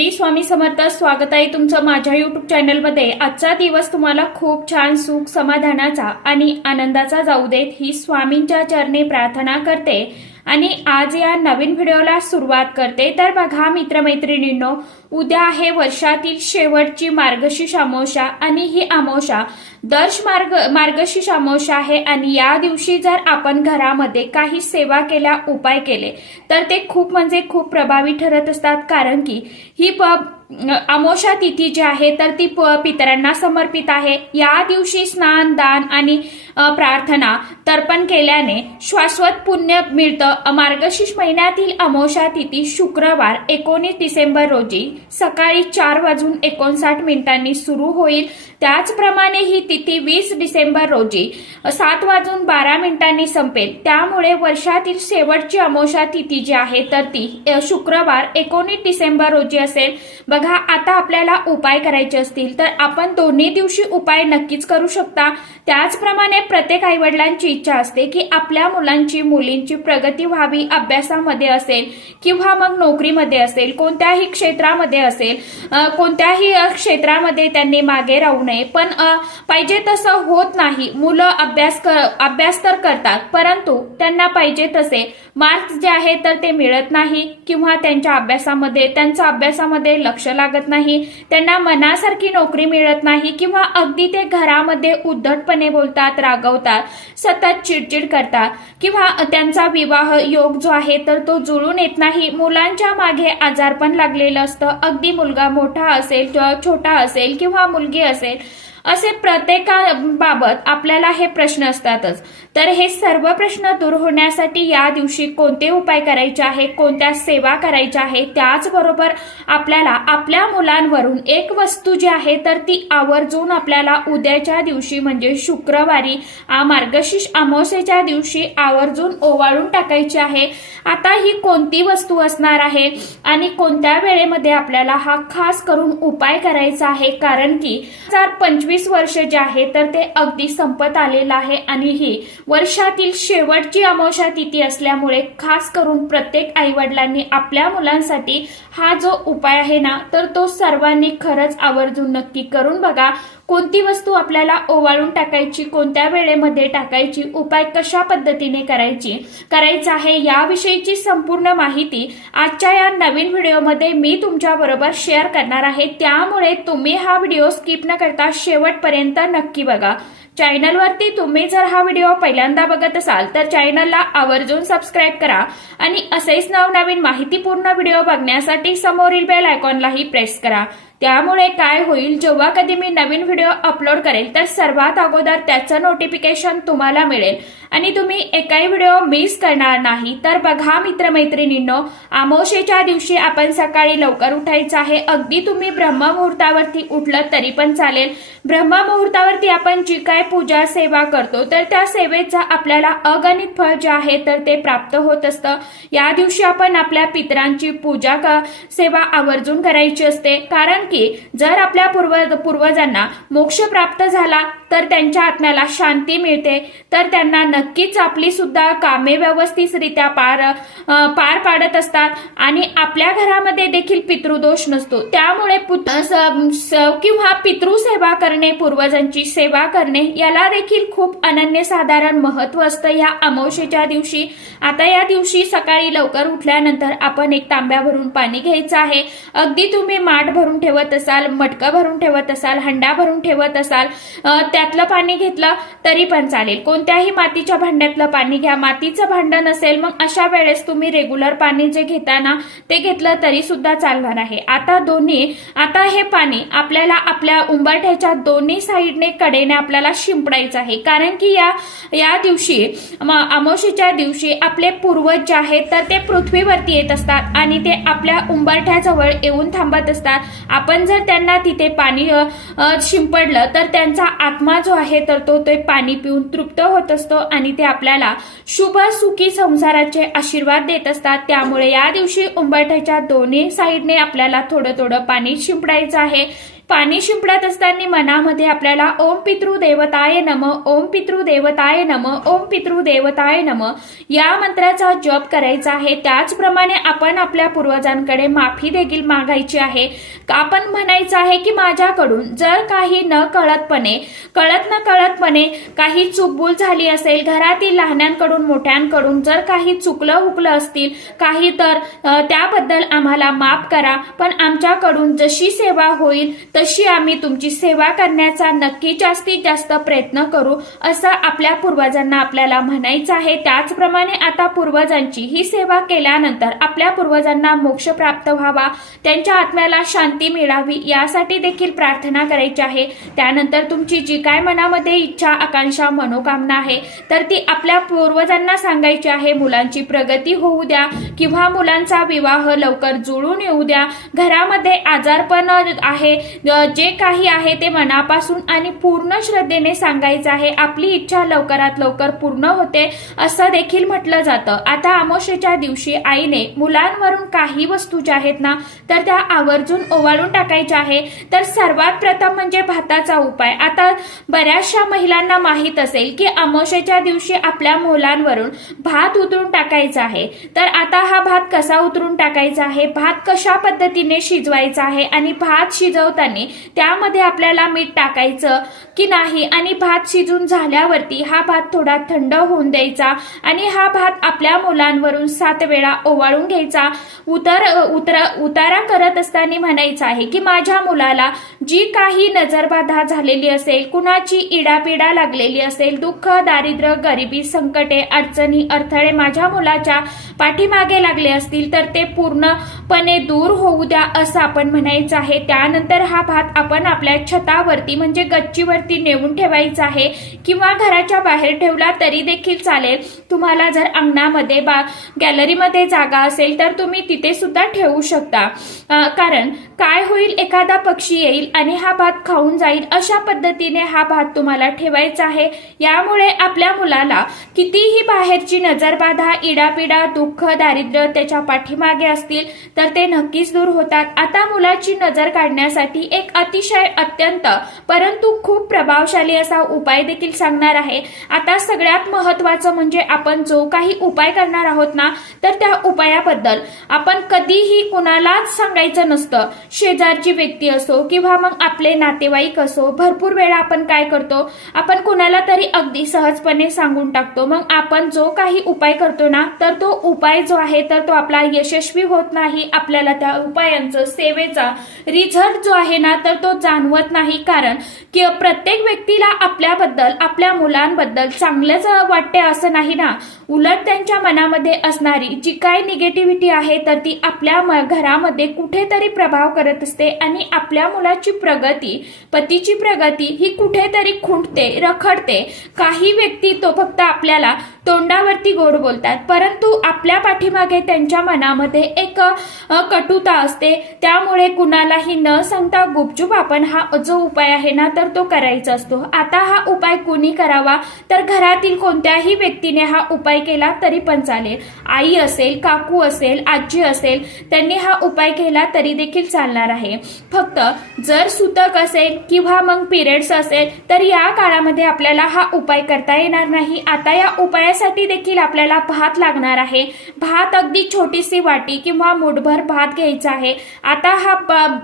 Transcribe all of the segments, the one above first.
श्री स्वामी समर्थ. स्वागत आहे तुमचं माझ्या युट्यूब चॅनलमध्ये. आजचा दिवस तुम्हाला खूप छान सुख समाधानाचा आणि आनंदाचा जाऊ देत ही स्वामींच्या चरणी प्रार्थना करते आणि आज या नवीन व्हिडिओला सुरुवात करते. तर बघा मित्रमैत्रिणींनो, उद्या आहे वर्षातील शेवटची मार्गशीर्ष अमावस्या आणि ही अमावस्या मार्गशीर्ष अमावस्या आहे आणि या दिवशी जर आपण घरामध्ये काही सेवा केल्या, उपाय केले तर ते खूप म्हणजे खूप प्रभावी ठरत असतात. कारण की ही अमावस्या तिथी जी आहे तर ती पितरांना समर्पित आहे. या दिवशी स्नान, दान आणि प्रार्थना तर्पण केल्याने शाश्वत पुण्य मिळतं. मार्गशीर्ष महिन्यातील अमावस्या तिथी शुक्रवार 19 डिसेंबर रोजी सकाळी 4:59 सुरू होईल. त्याचप्रमाणे ही तिथी 20 डिसेंबर रोजी 7:12 संपेल. त्यामुळे वर्षातील शेवटची अमावस्या तिथी जी आहे तर ती शुक्रवार 19 डिसेंबर रोजी असेल. बघा, आता आपल्याला उपाय करायचे असतील तर आपण दोन्ही दिवशी उपाय नक्कीच करू शकता. त्याचप्रमाणे प्रत्येक आईवडिलांची इच्छा असते की आपल्या मुलींची प्रगती व्हावी. अभ्यासामध्ये असेल किंवा मग नोकरीमध्ये असेल, कोणत्याही क्षेत्रामध्ये असेल, कोणत्याही क्षेत्रामध्ये त्यांनी मागे राहू नये. पण पाहिजे तसं होत नाही. मुलं अभ्यास तर करतात, परंतु त्यांना पाहिजे तसे मार्क्स जे आहे तर ते मिळत नाही किंवा त्यांच्या अभ्यासामध्ये लक्ष लागत नाही. त्यांना मनासारखी नोकरी मिळत नाही किंवा अगदी ते घरामध्ये उद्धटपणे बोलतात, रागवतात, सतत चिडचिड करतात किंवा त्यांचा विवाह योग जो आहे तर तो जुळून येत नाही. मुलांच्या मागे आजारपण लागलेलं असतं. अगदी मुलगा मोठा असेल, छोटा असेल किंवा मुलगी असेल, असे प्रत्येकाबाबत आपल्याला हे प्रश्न असतातच. तर हे सर्व प्रश्न दूर होण्यासाठी या दिवशी कोणते उपाय करायचे आहे, कोणत्या सेवा करायच्या आहे, त्याचबरोबर आपल्याला आपल्या मुलांवरून एक वस्तू जी आहे तर ती आवर्जून आपल्याला उद्याच्या दिवशी म्हणजे शुक्रवारी मार्गशीर्ष अमावस्येच्या दिवशी आवर्जून ओवाळून टाकायची आहे. आता ही कोणती वस्तू असणार आहे आणि कोणत्या वेळेमध्ये आपल्याला हा खास करून उपाय करायचा आहे, कारण की 2025 वर्ष जे आहे तर ते अगदी संपत आलेलं आहे आणि ही वर्षातील शेवटची अमावस्या तिथी असल्यामुळे खास करून प्रत्येक आईवडिलांनी आपल्या मुलांसाठी हा जो उपाय आहे ना तर तो सर्वांनी खरंच आवर्जून नक्की करून बघा. कोणती वस्तू आपल्याला ओवाळून टाकायची, कोणत्या वेळेमध्ये टाकायची, उपाय कशा पद्धतीने करायचा आहे याविषयीची संपूर्ण माहिती आजच्या या नवीन व्हिडिओमध्ये मी तुमच्या बरोबर शेअर करणार आहे. त्यामुळे तुम्ही हा व्हिडिओ स्किप न करता शेवटपर्यंत नक्की बघा. चॅनलवरती तुम्ही जर हा व्हिडिओ पहिल्यांदा बघत असाल तर चॅनलला आवर्जून सबस्क्राईब करा आणि असेच नवनवीन माहितीपूर्ण व्हिडिओ बघण्यासाठी समोरील बेल आयकॉनलाही प्रेस करा. त्यामुळे काय होईल, जेव्हा कधी मी नवीन व्हिडिओ अपलोड करेल तर सर्वात अगोदर त्याचं नोटिफिकेशन तुम्हाला मिळेल आणि तुम्ही एकही व्हिडिओ मिस करणार नाही. तर बघा मित्रमैत्रिणींनो, अमावस्येच्या दिवशी आपण सकाळी लवकर उठायचं आहे. अगदी तुम्ही ब्रह्ममुहूर्तावरती उठलं तरी पण चालेल. ब्रह्ममुहूर्तावरती आपण जी काय पूजा सेवा करतो तर त्या सेवेचा आपल्याला अगणित फळ जे आहे तर ते प्राप्त होत असतं. या दिवशी आपण आपल्या पितरांची पूजा सेवा आवर्जून करायची असते. कारण की जर आपल्या पूर्वजांना मोक्ष प्राप्त झाला तर त्यांच्या आत्म्याला शांती मिळते. तर त्यांना नक्कीच आपली सुद्धा कामे व्यवस्थितरित्या पार पाडत असतात आणि आपल्या घरामध्ये देखील पितृदोष नसतो. त्यामुळे किंवा पितृसेवा करणे, पूर्वजांची सेवा करणे याला देखील खूप अनन्यसाधारण महत्व असतं या अमावस्येच्या दिवशी. आता या दिवशी सकाळी लवकर उठल्यानंतर आपण एक तांब्या भरून पाणी घ्यायचं आहे. अगदी तुम्ही माठ भरून ठेवत असाल, मटकं भरून ठेवत असाल, हंडा भरून ठेवत असाल, त्यातलं पाणी घेतलं तरी पण चालेल. कोणत्याही मातीच्या भांड्यातलं पाणी घ्या. मातीचं भांड नसेल मग अशा वेळेस तुम्ही रेग्युलर पाणी जे घेताना ते घेतलं तरी सुद्धा चालणार आहे. आता हे पाणी आपल्याला आपल्या उंबरठ्याच्या दोन्ही साईडने कडेने आपल्याला शिंपडायचं आहे. कारण की या दिवशी अमावस्येच्या दिवशी आपले पूर्वज जे आहेत तर ते पृथ्वीवरती येत असतात आणि ते आपल्या उंबरठ्याजवळ येऊन थांबत असतात. आपण जर त्यांना तिथे पाणी शिंपडलं तर त्यांचा आत्मा जो आहे तर तो ते पाणी पिऊन तृप्त होत असतो आणि ते आपल्याला शुभ सुखी संसाराचे आशीर्वाद देत असतात. त्यामुळे या दिवशी उंबरठ्याच्या दोन्ही साईडने आपल्याला थोडं थोडं पाणी शिंपडायचं आहे. पाणी शिंपडत असताना मनामध्ये आपल्याला ओम पितृदेवताय नमः, ओम पितृदेवताय नमः, ओम पितृदेवताय नमः या मंत्राचा जप करायचा आहे। त्याचप्रमाणे आपण आपल्या पूर्वजांकडे माफी देखील मागायची आहे। आपण म्हणायचं आहे की माझ्याकडून जर काही कळत न कळतपणे काही चूकभूल झाली असेल, घरातील लहानांकडून मोठ्यांकडून जर काही चुकलं हुकलं असतील काही, तर त्याबद्दल आम्हाला माफ करा। पण आमच्याकडून जशी सेवा होईल तशी आम्ही तुमची सेवा करण्याचा नक्की जास्तीत जास्त प्रयत्न करू, असं आपल्या पूर्वजांना आपल्याला म्हणायचं आहे। त्याचप्रमाणे आता पूर्वजांची ही सेवा केल्यानंतर आपल्या पूर्वजांना मोक्ष प्राप्त व्हावा, त्यांच्या आत्म्याला शांती मिळावी यासाठी देखील प्रार्थना करायची आहे। त्यानंतर तुमची जी काय मनामध्ये इच्छा, आकांक्षा, मनोकामना आहे तर ती आपल्या पूर्वजांना सांगायची आहे। मुलांची प्रगती होऊ द्या किंवा मुलांचा विवाह लवकर जुळून येऊ द्या, घरामध्ये आजारपण आहे, जे काही आहे ते मनापासून आणि पूर्ण श्रद्धेने सांगायचं आहे। आपली इच्छा लवकरात लवकर पूर्ण होते असं देखील म्हटलं जातं। आता अमावस्येच्या दिवशी आईने मुलांवरून काही वस्तू ज्या आहेत ना तर त्या आवर्जून ओवाळून टाकायच्या आहे। तर सर्वात प्रथम म्हणजे भाताचा उपाय। आता बऱ्याचशा महिलांना माहित असेल की अमावस्येच्या दिवशी आपल्या मुलांवरून भात उतरून टाकायचा आहे। तर आता हा भात कसा उतरून टाकायचा आहे, भात कशा पद्धतीने शिजवायचा आहे आणि भात शिजवताना त्यामध्ये आपल्याला मीठ टाकायचं की नाही, आणि भात शिजून झाल्यावरती हा भात थोडा थंड होऊन द्यायचा आणि हा भात आपल्या मुलांवरून 7 वेळा ओवाळून घ्यायचा। उतारा करत असताना म्हणायचं आहे की माझ्या मुलाला जी काही नजरबाधा झालेली असेल, कुणाची इडापिडा लागलेली असेल, दुःख, दारिद्र्य, गरिबी, संकटे, अडचणी, अडथळे माझ्या मुलाच्या पाठीमागे लागले असतील तर ते पूर्णपणे दूर होऊ द्या असं आपण म्हणायचं आहे। त्यानंतर हा भात आपण आपल्या छतावरती म्हणजे गच्चीवरती नेऊन ठेवायचा आहे किंवा घराच्या बाहेर ठेवला तरी देखील चालेल। तुम्हाला जर अंगणामध्ये गॅलरीमध्ये जागा असेल तर तुम्ही तिथे सुद्धा ठेवू शकता। कारण काय होईल, एखादा पक्षी येईल आणि हा भात खाऊन जाईल, अशा पद्धतीने हा भात तुम्हाला ठेवायचा आहे। यामुळे आपल्या मुलाला कितीही बाहेरची नजरबाधा, इडापिडा, दुःख, दारिद्र्य त्याच्या पाठीमागे असतील तर ते नक्कीच दूर होतात। आता मुलाची नजर काढण्यासाठी एक अतिशय अत्यंत परंतु खूप प्रभावशाली असा उपाय देखील सांगणार आहे। आता सगळ्यात महत्वाचं म्हणजे आपण जो काही उपाय करणार आहोत ना तर त्या उपायाबद्दल आपण कधीही कुणालाच सांगायचं नसतं। शेजारची व्यक्ती असो किंवा मग आपले नातेवाईक असो, भरपूर वेळा आपण काय करतो, आपण कुणाला तरी अगदी सहजपणे सांगून टाकतो। मग आपण जो काही उपाय करतो ना तर तो उपाय जो आहे तर तो आपला यशस्वी होत नाही, आपल्याला त्या उपायांचं सेवेचा रिझल्ट जो आहे ना तर तो जाणवत नाही। कारण की प्रत्येक व्यक्तीला आपल्याबद्दल, आपल्या मुलांबद्दल चांगलंच वाटते असं नाही ना, उलट त्यांच्या मनामध्ये असणारी जी काय निगेटिव्हिटी आहे तर ती आपल्या घरामध्ये कुठेतरी प्रभाव करत असते आणि आपल्या मुलाची प्रगती, पतीची प्रगती ही कुठेतरी खुंटते, रखडते। काही व्यक्ती तो फक्त आपल्याला तोंडावरती गोड बोलतात परंतु आपल्या पाठीमागे त्यांच्या मनामध्ये एक कटुता असते। त्यामुळे कुणालाही न सांगता गुपचूप आपण हा जो उपाय आहे ना तर तो करायचा असतो। आता हा उपाय कुणी करावा तर घरातील कोणत्याही व्यक्तीने हा उपाय केला तरी पण चालेल। आई असेल, काकू असेल, आजी असेल, त्यांनी हा उपाय केला तरी देखील चालणार आहे। फक्त जर सुतक असेल किंवा मग पिरियड्स असेल तर या काळामध्ये आपल्याला हा उपाय करता येणार नाही। आता या उपायासाठी देखील आपल्याला भात लागणार आहे। भात अगदी छोटीशी वाटी किंवा मुठभर भात घ्यायचा आहे। आता हा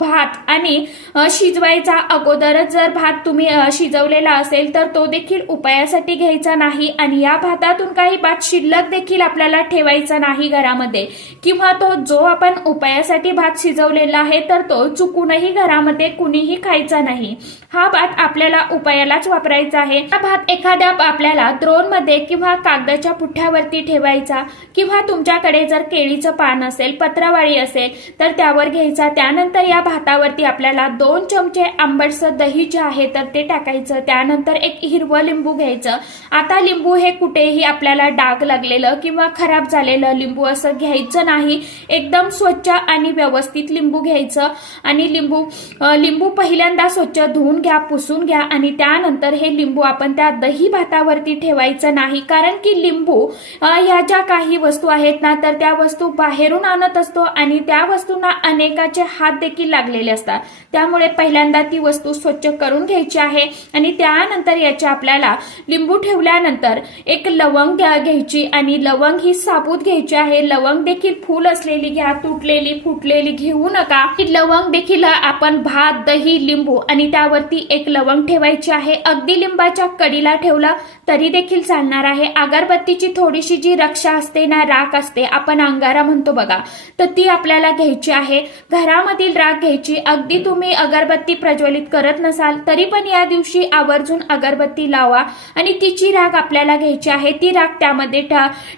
भात आणि शिजवायचा अगोदरच जर भात तुम्ही शिजवलेला असेल तर तो देखील उपायासाठी घ्यायचा नाही आणि या भातातून काही भात शिल्लक देखील आपल्याला ठेवायचा नाही घरामध्ये, किंवा तो जो आपण उपायासाठी भात शिजवलेला आहे तर तो चुकूनही घरामध्ये कुणीही खायचा नाही। हा भात आपल्याला उपायालाच वापरायचा आहे। हा भात एखाद्या आपल्याला द्रोणमध्ये किंवा कागदाच्या पुठ्ठ्यावरती ठेवायचा किंवा तुमच्याकडे जर केळीचं पान असेल, पत्रावळी असेल तर त्यावर घ्यायचा। त्यानंतर या भातावरती आपल्याला 2 चमचे आंबटसर दही जे आहे तर ते टाकायचं। त्यानंतर एक हिरवं लिंबू घ्यायचं। आता लिंबू हे कुठेही आपल्याला डाग लागलेलं किंवा खराब झालेलं लिंबू असं घ्यायचं नाही, एकदम स्वच्छ आणि व्यवस्थित लिंबू घ्यायचं आणि लिंबू पहिल्यांदा स्वच्छ धुवून घ्या, पुसून घ्या आणि त्यानंतर हे लिंबू आपण त्या दही भातावरती ठेवायचं नाही। कारण की लिंबू ह्या ज्या काही वस्तू आहेत ना, तर त्या वस्तू बाहेरून आणत असतो आणि त्या वस्तूंना अनेकाचे हात देखील लागलेले असतात. त्यामुळे पहिल्यांदा ती वस्तू स्वच्छ करून घ्यायची आहे आणि त्यानंतर याची आपल्याला लिंबू ठेवल्यानंतर एक लवंग घ्यायची आणि लवंग ही साबूत घ्यायची आहे. लवंग देखील फुल असलेली घ्या, तुटलेली फुटलेली घेऊ नका. ही लवंग देखील आपण भात, दही, लिंबू आणि त्यावरती एक लवंग ठेवायची आहे. अगदी लिंबाच्या कडीला ठेवला तरी देखील चालणार आहे. अगरबत्तीची थोडीशी जी रक्षा असते ना, राख असते, आपण अंगारा म्हणतो बघा, तर ती आपल्याला घ्यायची आहे. घरामधील राख घ्यायची. अगदी तुम्ही अगरबत्ती प्रज्वलित करत नसाल तरी पण या दिवशी आवर्जून अगरबत्ती लावा आणि तिची राख आपल्याला घ्यायची आहे. ती राख त्यामध्ये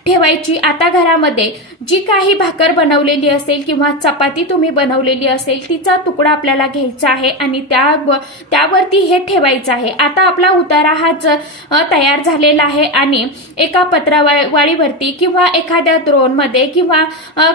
ठेवायची. आता घरामध्ये जी काही भाकर बनवलेली असेल किंवा चपाती तुम्ही बनवलेली असेल तिचा तुकडा आपल्याला घ्यायचा आहे आणि त्यावरती हे ठेवायचं आहे. आता आपला उतारा हा तयार झालेला आहे आणि एका पत्रावळीवरती किंवा एखाद्या द्रोण मध्ये किंवा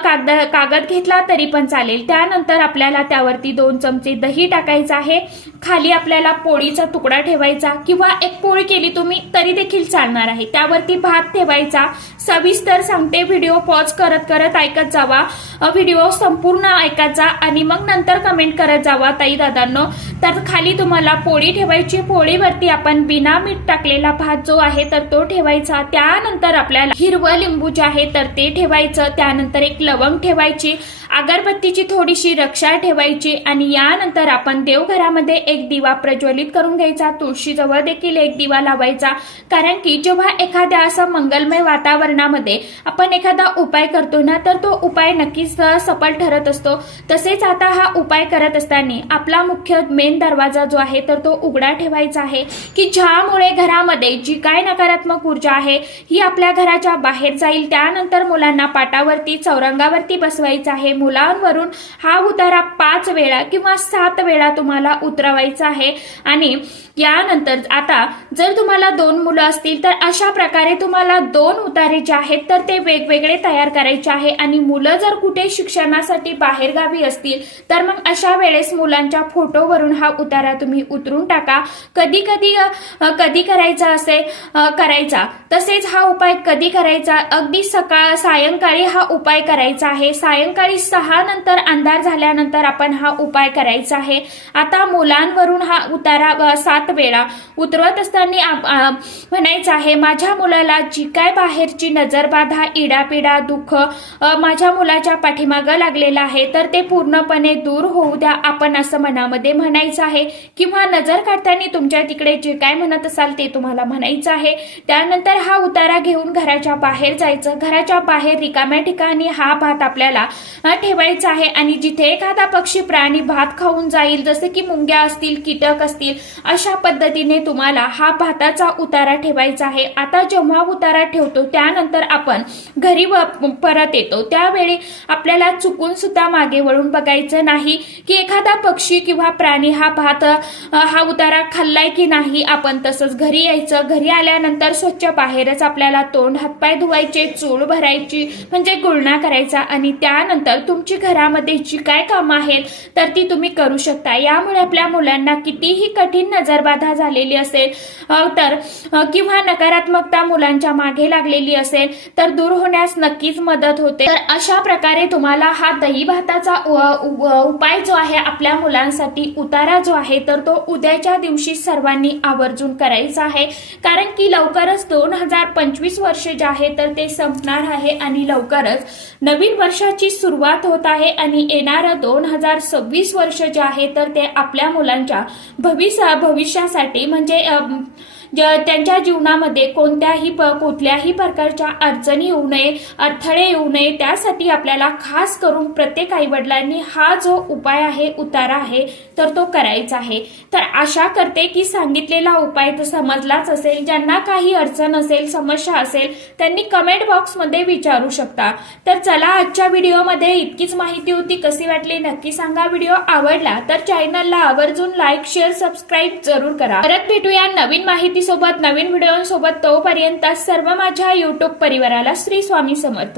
कागद घेतला तरी पण चालेल. त्यानंतर आपल्याला त्यावरती 2 चमचे दही टाकायचं आहे. खाली आपल्याला पोळीचा तुकडा ठेवायचा किंवा एक पोळी केली तुम्ही तरी देखील चालणार आहे. त्यावरती भात ठेवायचा. सविस्तर सांगते, व्हिडिओ पॉज करत ऐकत जावा. व्हिडिओ संपूर्ण ऐकायचा आणि मग नंतर कमेंट करत जावा ताई दादांनो. तर खाली तुम्हाला पोळी ठेवायची. पोळीवरती आपण बिना मीठ टाकलेला भात जो आहे तर तो ठेवायचा. त्यानंतर आपल्याला हिरवं लिंबू जे आहे तर ते ठेवायचं. त्यानंतर एक लवंग ठेवायची. अगरबत्तीची थोडीशी रक्षा ठेवायची आणि यानंतर आपण देवघरामध्ये एक दिवा प्रज्वलित करून घ्यायचा. तुळशीजवळ देखील एक दिवा लावायचा. कारण की जेव्हा एखाद्या असं मंगलमय वातावरणामध्ये आपण एखादा उपाय करतो ना, तर तो उपाय नक्कीच सफल ठरत असतो. तसेच आता हा उपाय करत असताना आपला मुख्य मेन दरवाजा जो आहे तर तो उघडा ठेवायचा आहे, की ज्यामुळे घरामध्ये जी काय नकारात्मक ऊर्जा आहे ही आपल्या घराच्या बाहेर जाईल. त्यानंतर मुलांना पाटावरती चौरंगावरती बसवायचं आहे. मुलांवरून हा उतारा 5 वेळा किंवा 7 वेळा तुम्हाला उतरवायचा आहे. आणि यानंतर आता जर तुम्हाला 2 मुलं असतील तर अशा प्रकारे तुम्हाला 2 उतारे जे आहेत तर ते वेगवेगळे तयार करायचे आहे. आणि मुलं जर कुठे शिक्षणासाठी बाहेरगावी असतील तर मग अशा वेळेस मुलांच्या फोटोवरून हा उतारा तुम्ही उतरून टाका. कधी करायचा असे करायचा. तसेच हा उपाय कधी करायचा, अगदी सायंकाळी हा उपाय करायचा आहे. सायंकाळी 6 नंतर अंधार झाल्यानंतर आपण हा उपाय करायचा आहे. आता मुलांवरून हा उतारा 7 वेळा उतरवत असताना म्हणायचं आहे, माझ्या मुलाला जी काय बाहेरची नजरबाधा, इडापिडा, दुःख माझ्या मुलाच्या पाठीमागं लागलेलं आहे तर ते पूर्णपणे दूर होऊ द्या, आपण असं मनामध्ये म्हणायचं आहे. किंवा नजर काढताना तुमच्या तिकडे जे काय म्हणत असाल ते तुम्हाला म्हणायचं आहे. त्यानंतर हा उतारा घेऊन घराच्या बाहेर जायचं. घराच्या बाहेर रिकाम्या ठिकाणी हा भात आपल्याला ठेवायचा आहे आणि जिथे एखादा पक्षी प्राणी भात खाऊन जाईल, जसे की मुंग्या असतील, कीटक असतील, अशा पद्धतीने तुम्हाला हा भाताचा उतारा ठेवायचा आहे. आता जेव्हा उतारा ठेवतो त्यानंतर आपण घरी परत येतो त्यावेळी आपल्याला चुकून सुद्धा मागे वळून बघायचं नाही की एखादा पक्षी किंवा प्राणी हा उतारा खाल्लाय की नाही. आपण तसंच घरी यायचं. घरी आल्यानंतर स्वच्छ बाहेरच आपल्याला तोंड हातपाय धुवायचे, चूळ भरायची म्हणजे गुळणा करायचा आणि त्यानंतर तुमची घरामध्ये जी काय कामं आहेत तर ती तुम्ही करू शकता. यामुळे आपल्या मुलांना कितीही कठीण नजरबाधा झालेली असेल तर किंवा नकारात्मकता मुलांच्या मागे लागलेली असेल तर दूर होण्यास नक्कीच मदत होते. तर अशा प्रकारे तुम्हाला हा दही भाताचा उपाय जो आहे आपल्या मुलांसाठी, उतारा जो आहे तर तो उद्याच्या दिवशी सर्वांनी आवर्जून करायचा आहे. कारण की लवकरच 2025 वर्ष जे आहे तर ते संपणार आहे आणि लवकरच नवीन वर्षाची सुरुवात होत आहे आणि येणारं 2026 वर्ष जे आहे तर ते आपल्या मुलांच्या भविष्यासाठी म्हणजे त्यांच्या जीवनामध्ये कुठल्याही प्रकारच्या अडचणी येऊ नये, अडथळे येऊ नये, त्यासाठी आपल्याला खास करून प्रत्येक आईवडिलांनी हा जो उपाय आहे, उतारा आहे तर तो करायचा आहे. तर आशा करते की सांगितलेला उपाय तर समजलाच असेल. ज्यांना काही अडचण असेल, समस्या असेल त्यांनी कमेंट बॉक्समध्ये विचारू शकता. तर चला, आजच्या व्हिडिओमध्ये इतकीच माहिती होती. कशी वाटली नक्की सांगा. व्हिडिओ आवडला तर चॅनलला आवर्जून लाईक, शेअर, सबस्क्राईब जरूर करा. परत भेटूया नवीन माहिती सोबत, नवीन व्हिडिओ सोबत. तोपर्यंत सर्व माझ्या युट्यूब परिवाराला श्री स्वामी समर्थ.